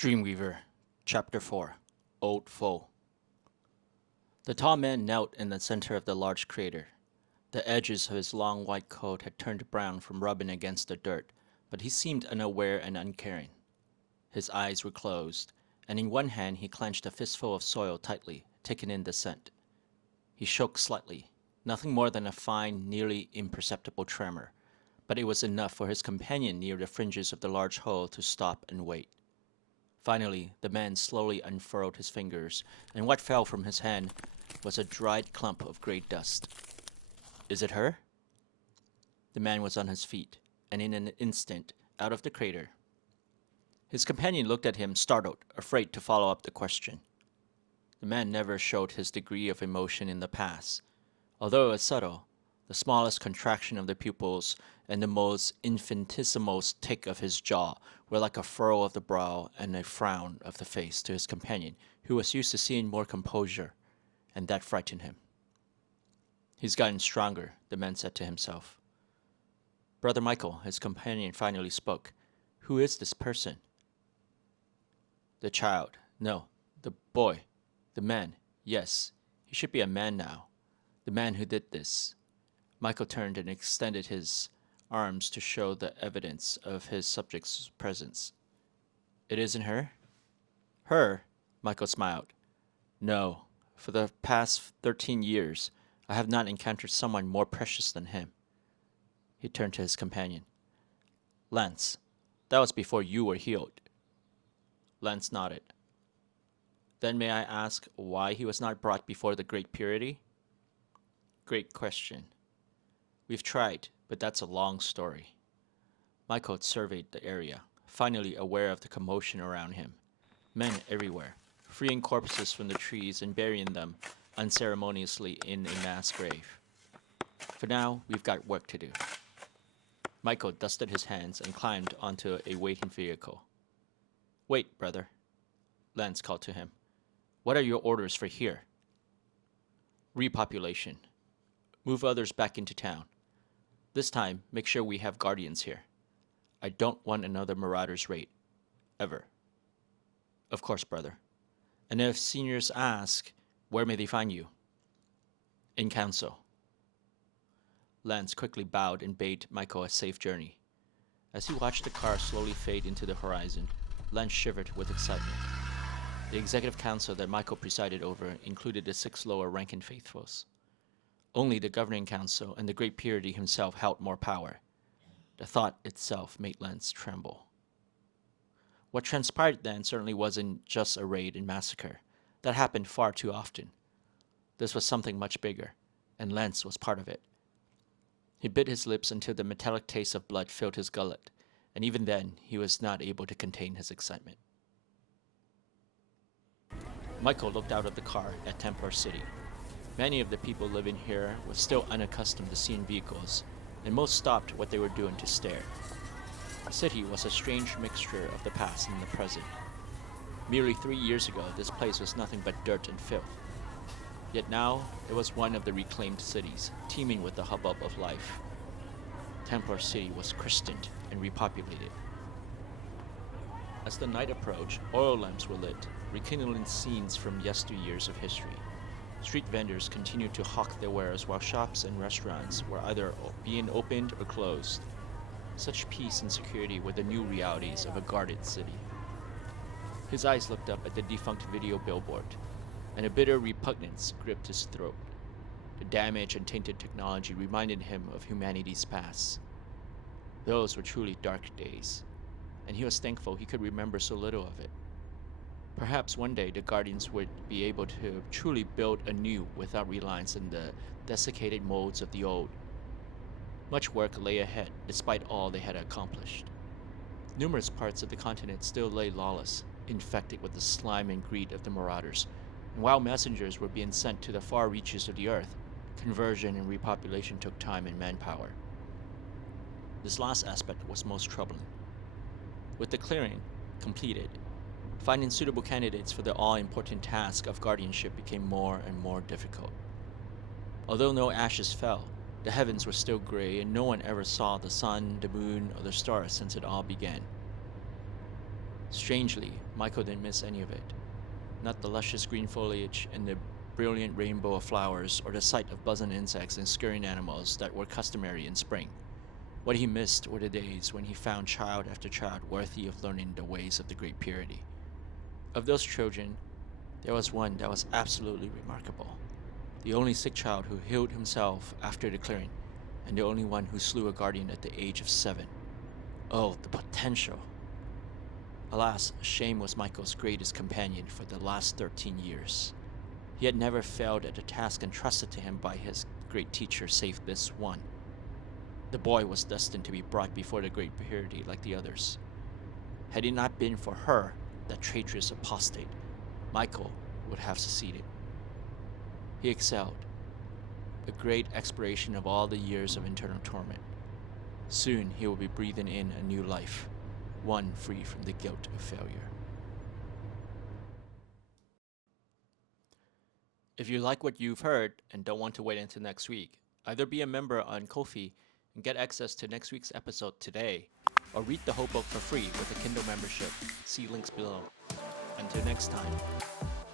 Dreamweaver, Chapter 4, Old Foe. The tall man knelt in the center of the large crater. The edges of his long white coat had turned brown from rubbing against the dirt, but he seemed unaware and uncaring. His eyes were closed, and in one hand he clenched a fistful of soil tightly, taking in the scent. He shook slightly, nothing more than a fine, nearly imperceptible tremor, but it was enough for his companion near the fringes of the large hole to stop and wait. Finally, the man slowly unfurled his fingers, and what fell from his hand was a dried clump of gray dust. Is it her? The man was on his feet, and in an instant, out of the crater. His companion looked at him, startled, afraid to follow up the question. The man never showed his degree of emotion in the past. Although it was subtle, the smallest contraction of the pupils and the most infinitesimal tick of his jaw were like a furrow of the brow and a frown of the face to his companion, who was used to seeing more composure, and that frightened him. He's gotten stronger, the man said to himself. Brother Michael, his companion finally spoke. Who is this person? The child. No, the boy. The man. Yes, he should be a man now. The man who did this. Michael turned and extended his arms to show the evidence of his subject's presence. It isn't her? Her? Michael smiled. No, for the past 13 years, I have not encountered someone more precious than him. He turned to his companion. Lance, that was before you were healed. Lance nodded. Then may I ask why he was not brought before the Great Purity? Great question. We've tried, but that's a long story. Michael surveyed the area, finally aware of the commotion around him. Men everywhere, freeing corpses from the trees and burying them unceremoniously in a mass grave. For now, we've got work to do. Michael dusted his hands and climbed onto a waiting vehicle. Wait, brother, Lance called to him. What are your orders for here? Repopulation. Move others back into town. This time, make sure we have guardians here. I don't want another Marauders raid. Ever. Of course, brother. And if seniors ask, where may they find you? In council. Lance quickly bowed and bade Michael a safe journey. As he watched the car slowly fade into the horizon, Lance shivered with excitement. The executive council that Michael presided over included the 6 lower-ranking faithfuls. Only the governing council and the Great Purity himself held more power. The thought itself made Lance tremble. What transpired then certainly wasn't just a raid and massacre. That happened far too often. This was something much bigger, and Lance was part of it. He bit his lips until the metallic taste of blood filled his gullet, and even then he was not able to contain his excitement. Michael looked out of the car at Templar City. Many of the people living here were still unaccustomed to seeing vehicles, and most stopped what they were doing to stare. The city was a strange mixture of the past and the present. Merely 3 years ago, this place was nothing but dirt and filth. Yet now, it was one of the reclaimed cities, teeming with the hubbub of life. Templar City was christened and repopulated. As the night approached, oil lamps were lit, rekindling scenes from yesteryears of history. Street vendors continued to hawk their wares while shops and restaurants were either being opened or closed. Such peace and security were the new realities of a guarded city. His eyes looked up at the defunct video billboard, and a bitter repugnance gripped his throat. The damaged and tainted technology reminded him of humanity's past. Those were truly dark days, and he was thankful he could remember so little of it. Perhaps one day the Guardians would be able to truly build anew without reliance on the desiccated molds of the old. Much work lay ahead, despite all they had accomplished. Numerous parts of the continent still lay lawless, infected with the slime and greed of the Marauders, and while messengers were being sent to the far reaches of the earth, conversion and repopulation took time and manpower. This last aspect was most troubling. With the clearing completed, finding suitable candidates for the all-important task of guardianship became more and more difficult. Although no ashes fell, the heavens were still gray and no one ever saw the sun, the moon, or the stars since it all began. Strangely, Michael didn't miss any of it. Not the luscious green foliage and the brilliant rainbow of flowers, or the sight of buzzing insects and scurrying animals that were customary in spring. What he missed were the days when he found child after child worthy of learning the ways of the Great Purity. Of those children, there was one that was absolutely remarkable. The only sick child who healed himself after the clearing, and the only one who slew a guardian at the age of 7. Oh, the potential! Alas, shame was Michael's greatest companion for the last 13 years. He had never failed at the task entrusted to him by his great teacher save this one. The boy was destined to be brought before the Great Purity like the others. Had it not been for her, that traitorous apostate, Michael would have succeeded. He excelled, a great expiration of all the years of internal torment. Soon he will be breathing in a new life, one free from the guilt of failure. If you like what you've heard and don't want to wait until next week, either be a member on Ko-fi and get access to next week's episode today, or read the whole book for free with a Kindle membership. See links below. Until next time.